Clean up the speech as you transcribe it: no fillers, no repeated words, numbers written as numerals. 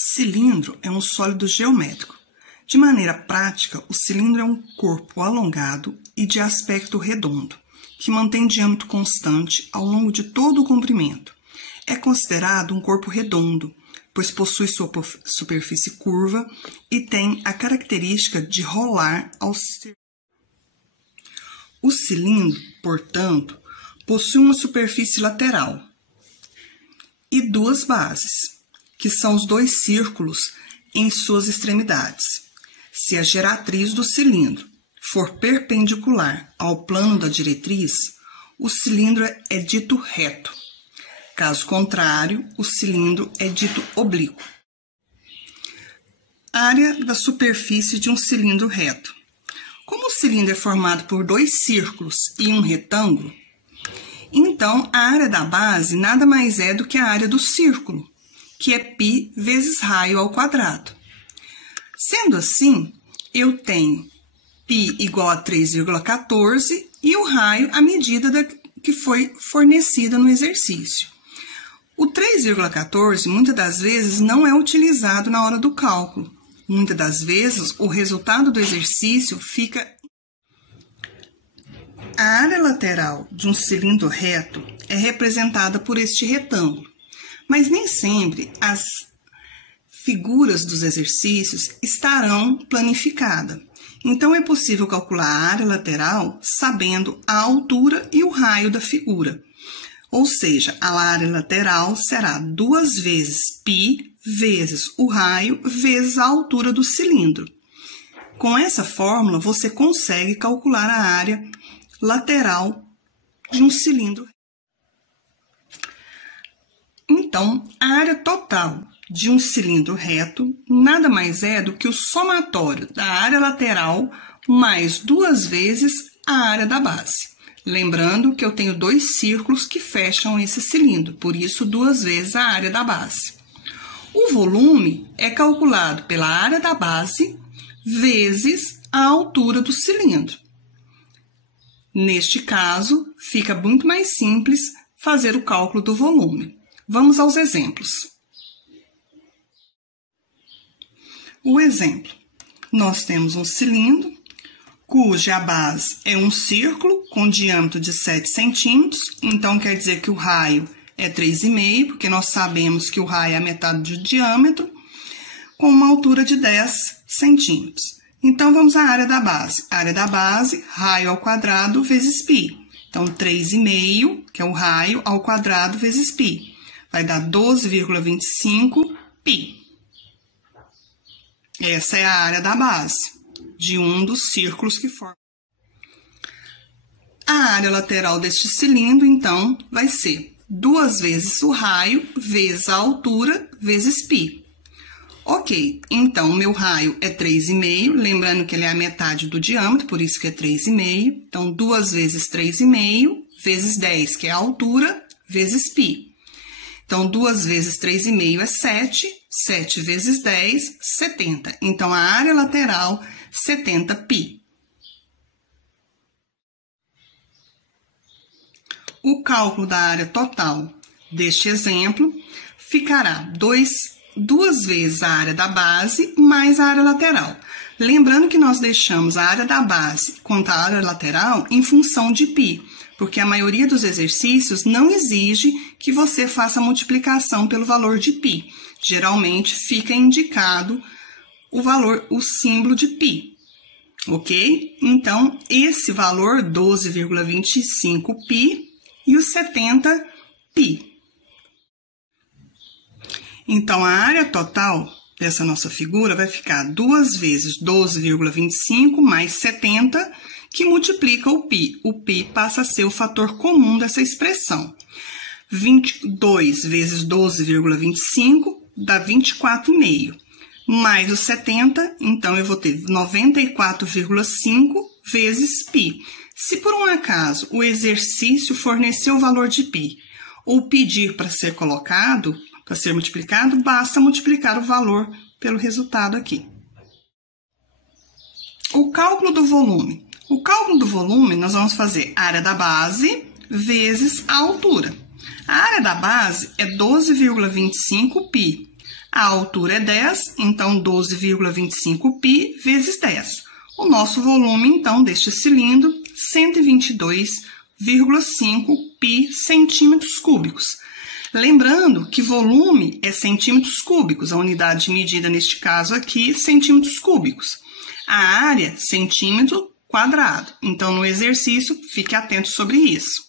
Cilindro é um sólido geométrico. De maneira prática, o cilindro é um corpo alongado e de aspecto redondo, que mantém diâmetro constante ao longo de todo o comprimento. É considerado um corpo redondo, pois possui sua superfície curva e tem a característica de rolar ao ser. O cilindro, portanto, possui uma superfície lateral e duas bases, que são os dois círculos em suas extremidades. Se a geratriz do cilindro for perpendicular ao plano da diretriz, o cilindro é dito reto. Caso contrário, o cilindro é dito oblíquo. Área da superfície de um cilindro reto. Como o cilindro é formado por dois círculos e um retângulo, então a área da base nada mais é do que a área do círculo, que é π vezes raio ao quadrado. Sendo assim, eu tenho π igual a 3,14 e o raio à medida que foi fornecida no exercício. O 3,14 muitas das vezes não é utilizado na hora do cálculo. Muitas das vezes o resultado do exercício fica... A área lateral de um cilindro reto é representada por este retângulo, mas nem sempre as figuras dos exercícios estarão planificadas. Então, é possível calcular a área lateral sabendo a altura e o raio da figura. Ou seja, a área lateral será 2 vezes π vezes o raio vezes a altura do cilindro. Com essa fórmula, você consegue calcular a área lateral de um cilindro. Então, a área total de um cilindro reto nada mais é do que o somatório da área lateral mais 2 vezes a área da base. Lembrando que eu tenho dois círculos que fecham esse cilindro, por isso 2 vezes a área da base. O volume é calculado pela área da base vezes a altura do cilindro. Neste caso, fica muito mais simples fazer o cálculo do volume. Vamos aos exemplos. O exemplo. Nós temos um cilindro, cuja base é um círculo com diâmetro de 7 centímetros, então quer dizer que o raio é 3,5, porque nós sabemos que o raio é a metade do diâmetro, com uma altura de 10 centímetros. Então, vamos à área da base. A área da base, raio ao quadrado vezes π. Então, 3,5, que é o raio, ao quadrado vezes π. Vai dar 12,25 π. Essa é a área da base de um dos círculos que formam. A área lateral deste cilindro, então, vai ser 2 vezes o raio vezes a altura vezes π. Ok, então, o meu raio é 3,5, lembrando que ele é a metade do diâmetro, por isso que é 3,5. Então, 2 vezes 3,5 vezes 10, que é a altura, vezes π. Então, 2 vezes 3,5 é 7, 7 vezes 10, 70. Então, a área lateral, 70 π. O cálculo da área total deste exemplo ficará 2 vezes a área da base mais a área lateral. Lembrando que nós deixamos a área da base contra a área lateral em função de π, porque a maioria dos exercícios não exige que você faça a multiplicação pelo valor de π. Geralmente fica indicado o símbolo de π, ok? Então, esse valor, 12,25 π e os 70 π. Então, a área total dessa nossa figura vai ficar 2 vezes 12,25 mais 70, que multiplica o π. O π passa a ser o fator comum dessa expressão. 22 vezes 12,25 dá 24,5. Mais os 70, então, eu vou ter 94,5 vezes π. Se por um acaso o exercício forneceu o valor de π ou pedir para ser colocado, para ser multiplicado, basta multiplicar o valor pelo resultado aqui. O cálculo do volume. O cálculo do volume, nós vamos fazer a área da base vezes a altura. A área da base é 12,25 π. A altura é 10, então 12,25 π vezes 10. O nosso volume, então, deste cilindro, 122,5 π centímetros cúbicos. Lembrando que volume é centímetros cúbicos, a unidade de medida neste caso aqui, centímetros cúbicos. A área, centímetro quadrado. Então, no exercício, fique atento sobre isso.